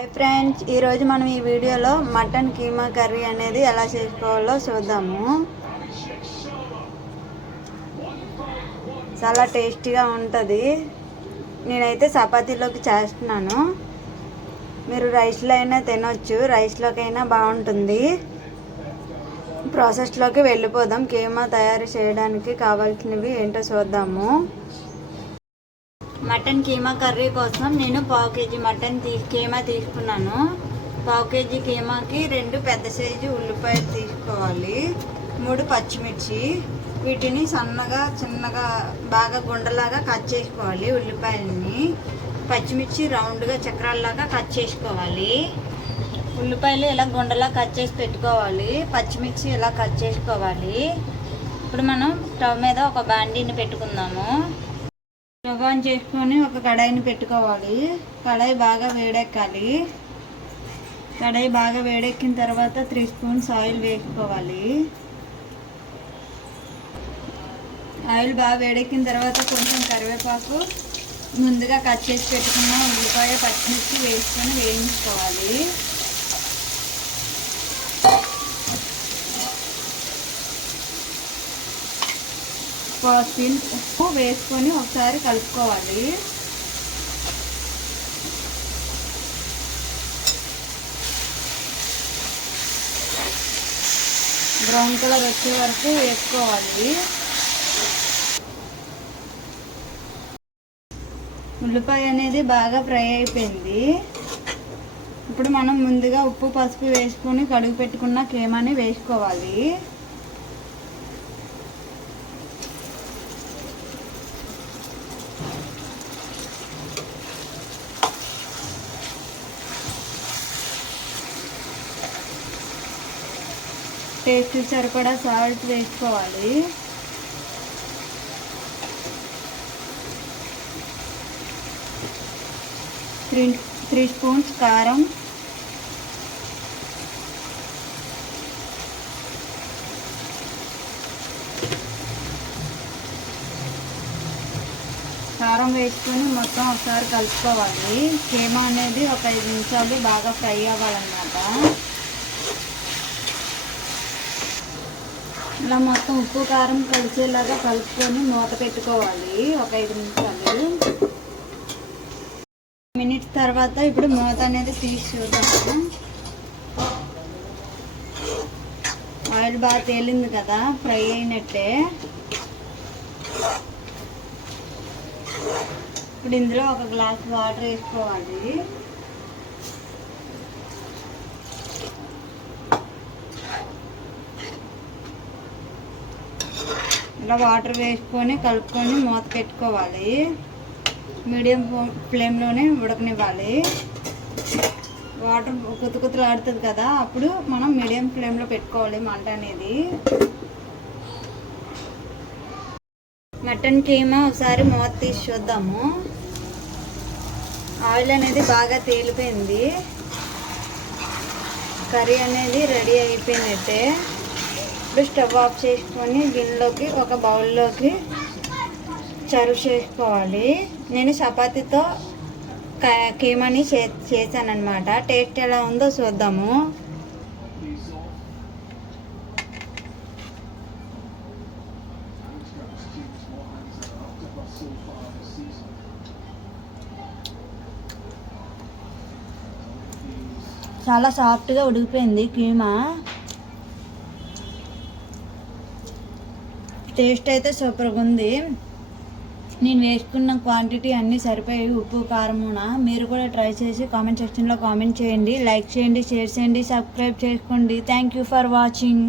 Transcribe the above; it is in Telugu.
హాయ్ ఫ్రెండ్స్, ఈరోజు మనం ఈ వీడియోలో మటన్ కీమా కర్రీ అనేది ఎలా చేసుకోవాలో చూద్దాము. చాలా టేస్టీగా ఉంటుంది. నేనైతే చపాతీలోకి చేస్తున్నాను. మీరు రైస్లో అయినా తినొచ్చు, రైస్లోకైనా బాగుంటుంది. ప్రాసెస్లోకి వెళ్ళిపోదాం. కీమా తయారు చేయడానికి కావాల్సినవి ఏంటో చూద్దాము. మటన్ కీమా కర్రీ కోసం నేను పావు కేజీ మటన్ కీమా తీసుకున్నాను. పావు కేజీ కీమాకి 2 పెద్ద సైజు ఉల్లిపాయలు తీసుకోవాలి, 3 పచ్చిమిర్చి. వీటిని సన్నగా చిన్నగా బాగా గుండలాగా కట్ చేసుకోవాలి. ఉల్లిపాయలని పచ్చిమిర్చి రౌండ్గా చక్రాల్లాగా కట్ చేసుకోవాలి. ఉల్లిపాయలు ఇలా గుండలా కట్ చేసి పెట్టుకోవాలి. పచ్చిమిర్చి ఇలా కట్ చేసుకోవాలి. ఇప్పుడు మనం స్టవ్ మీద ఒక బాండీని పెట్టుకుందాము. స్టవ్ ఆన్ చేసుకొని ఒక కడాయిని పెట్టుకోవాలి. కడాయి బాగా వేడెక్కాలి. కడాయి బాగా వేడెక్కిన తర్వాత 3 స్పూన్స్ ఆయిల్ వేసుకోవాలి. ఆయిల్ బాగా వేడెక్కిన తర్వాత కొంచెం కరివేపాకు, ముందుగా కట్ చేసి పెట్టుకున్న ఉల్లిపాయ పచ్చిమిర్చి వేసుకొని వేయించుకోవాలి. ఉప్పు వేసుకొని ఒకసారి కలుపుకోవాలి. బ్రౌన్ కలర్ వచ్చే వరకు వేసుకోవాలి. ఉల్లిపాయ అనేది బాగా ఫ్రై అయిపోయింది. ఇప్పుడు మనం ముందుగా ఉప్పు పసుపు వేసుకొని కడుగు పెట్టుకున్న కీమాని వేసుకోవాలి. టేస్ట్ సరిపడా సాల్ట్ వేసుకోవాలి. త్రీ స్పూన్స్ కారం, కారం వేసుకొని మొత్తం ఒకసారి కలుపుకోవాలి. కీమా అనేది ఒక 5 నిమిషాలు బాగా ఫ్రై అవ్వాలన్నమాట. ఇలా మొత్తం ఉప్పు కారం కలిసేలాగా కలుపుకొని మూత పెట్టుకోవాలి ఒక 5 నిమిషాలు. మినిట్స్ తర్వాత ఇప్పుడు మూత అనేది తీసి చూద్దాము. ఆయిల్ బాగా తేలింది కదా, ఫ్రై అయినట్టే. ఇప్పుడు ఇందులో ఒక గ్లాస్ వాటర్ వేసుకోవాలి. ఇలా వాటర్ వేసుకొని కలుపుకొని మూత పెట్టుకోవాలి. మీడియం ఫ్లేమ్లోనే ఉడకనివ్వాలి. వాటర్ కుతుకుతులాడుతుంది కదా, అప్పుడు మనం మీడియం ఫ్లేమ్లో పెట్టుకోవాలి మంట అనేది. మటన్ కీమా ఒకసారి మూత తీసి చూద్దాము. ఆయిల్ అనేది బాగా తేలిపోయింది. కర్రీ అనేది రెడీ అయిపోయినట్టే. ఇప్పుడు స్టవ్ ఆఫ్ చేసుకొని గిన్నెలోకి ఒక బౌల్లోకి సర్వ్ చేసుకోవాలి. నేను చపాతీతో కీమాని చేశానన్నమాట. టేస్ట్ ఎలా ఉందో చూద్దాము. చాలా సాఫ్ట్గా ఉడికిపోయింది కీమా. టేస్ట్ అయితే సూపర్గా ఉంది. నేను వేసుకున్న క్వాంటిటీ అన్నీ సరిపోయి ఉప్పు కారమున. మీరు కూడా ట్రై చేసి కామెంట్ సెక్షన్లో కామెంట్ చేయండి, లైక్ చేయండి, షేర్ చేయండి, సబ్స్క్రైబ్ చేసుకోండి. Thank you for watching.